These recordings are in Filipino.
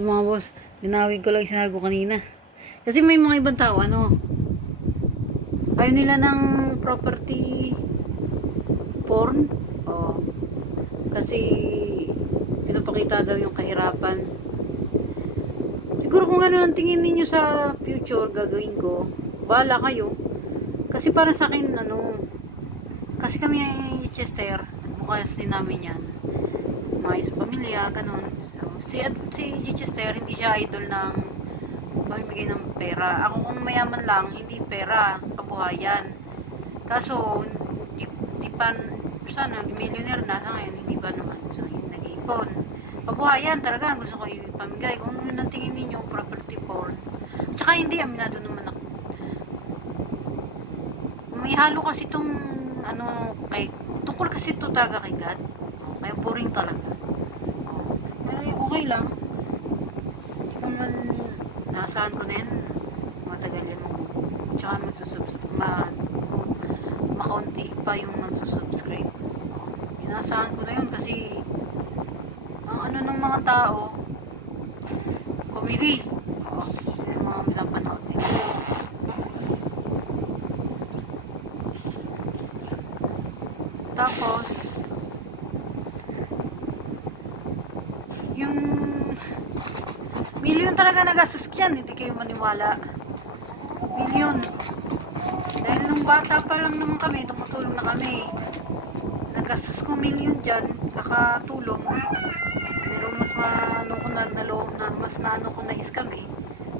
Yung mga boss, linawig ko lang yung sinabi ko kanina. Kasi may mga ibang tao, ayaw nila ng property porn. Oh, kasi pinapakita daw yung kahirapan. Siguro kung ano ang tingin ninyo sa future, gagawin ko. Bahala kayo. Kasi para sa akin, kasi kami ay Chester, bukas din namin yan. Maayos pamilya, ganun. So, si Chester, hindi siya idol ng pamimigay ng pera. Ako kung mayaman lang, hindi pera, kabuhayan. Kaso, hindi pa, sana, millionaire na sa ngayon, hindi pa naman. So, nag-iipon. Kabuhayan talaga, gusto ko ipamigay. Kung nang tingin ninyo, property porn. At saka hindi, aminado naman ako. May halo kasi itong, tungkol kasi ito talaga kay God. Kaya boring talaga. Okay lang. Hindi ko man, naasahan ko na yan. Matagal yan mabubo. Tsaka makaunti pa yung magsusubscribe. Inaasahan ko na yun kasi ang ng mga tao, comedy. Yun yung mga bilang panood nila. Tapos, yung milyon talaga nagastos yan, hindi kayo maniwala. Milyon. Dahil nung bata pa lang naman kami, tumutulong na kami. Nagastos ko milyon dyan, kakatulong. Pero mas mas naano ko na is kami.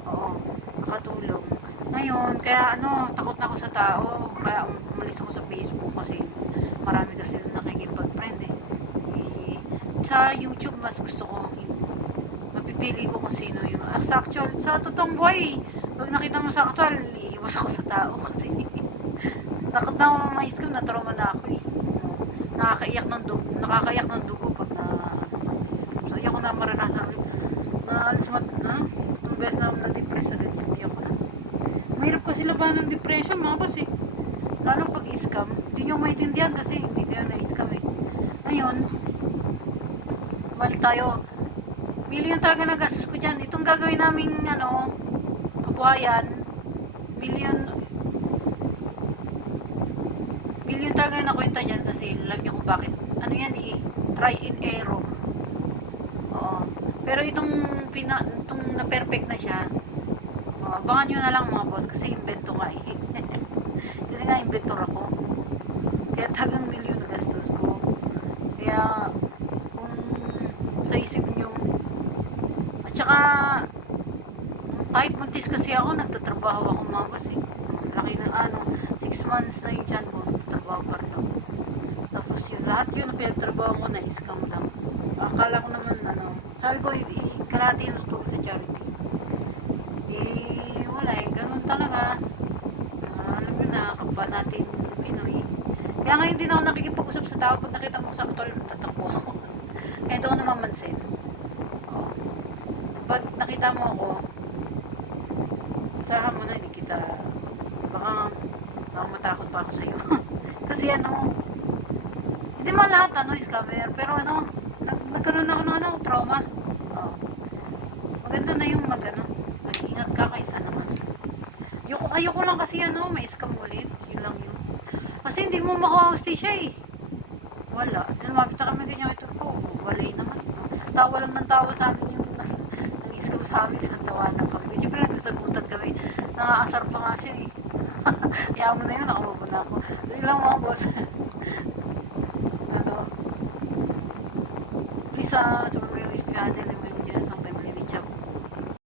Oo, kakatulong. Ngayon, kaya takot na ako sa tao. Kaya umalis ako sa Facebook kasi marami kasi nakikipag-friend sa YouTube mas gusto ko mapipili ko kung sino yung sa totoong buhay pag nakita mo sa actual iwas ako sa tao kasi takot na ako ma-scam na trauma na ako nakakaiyak ng dugo pag na-scam so ayoko na maranasan ulit na alis yung best na na-depress ulit hindi ako na mahirap kasi laban ng depression mga boss lalo pag i-scam hindi nyo maintindihan kasi hindi kayo na-scam ngayon balik tayo. Milyon talaga nagastos ko dyan. Itong gagawin naming, kabuhayan, milyon talaga na kwenta dyan kasi alam nyo kung bakit. Try and error. Oo. Pero itong na-perfect na siya, abangan nyo na lang mga boss kasi invento nga kasi nga inventor ako. Kaya tagang milyon nagastos ko. Kaya, sa isip nyo. At saka, kahit buntis kasi ako, nagtatrabaho ako mga kasi. Laki na 6 months na yung dyan ko, nagtatrabaho pa rin ako. Tapos yun, lahat yun na pinagtrabaho ko na scam lang. Akala ko naman, sabi ko, kalahati yung tutulong sa charity. Wala ganun talaga. Alam nyo na, kapwa natin Pinoy. Kaya ngayon din ako nakikipag-usap sa tao, pag nakita mo sa actual, tatakbo ako. Kaya ito ko namamansin. Pag nakita mo ako, usahan mo na, hindi kita, baka matakot pa ako sa'yo. Kasi hindi man lahat, scammer, pero nagkaroon ako ng trauma. Maganda na yung mag-ingat ka kaysa naman. Ayoko lang kasi may scam ulit, yun lang yun. Kasi hindi mo makahusti siya wala. Lumapit na kami ganyan ito po. Walay naman. Tawa lang ng tawa sa amin yung nang-scam sa amin. Sa tawanan kami. Siyempre nagsasagutan kami. Nakakasar pa nga siya Kaya mo na yun. Nakamove na ako. Yun lang mga boss. Please subscribe yung channel. Yung dyan sa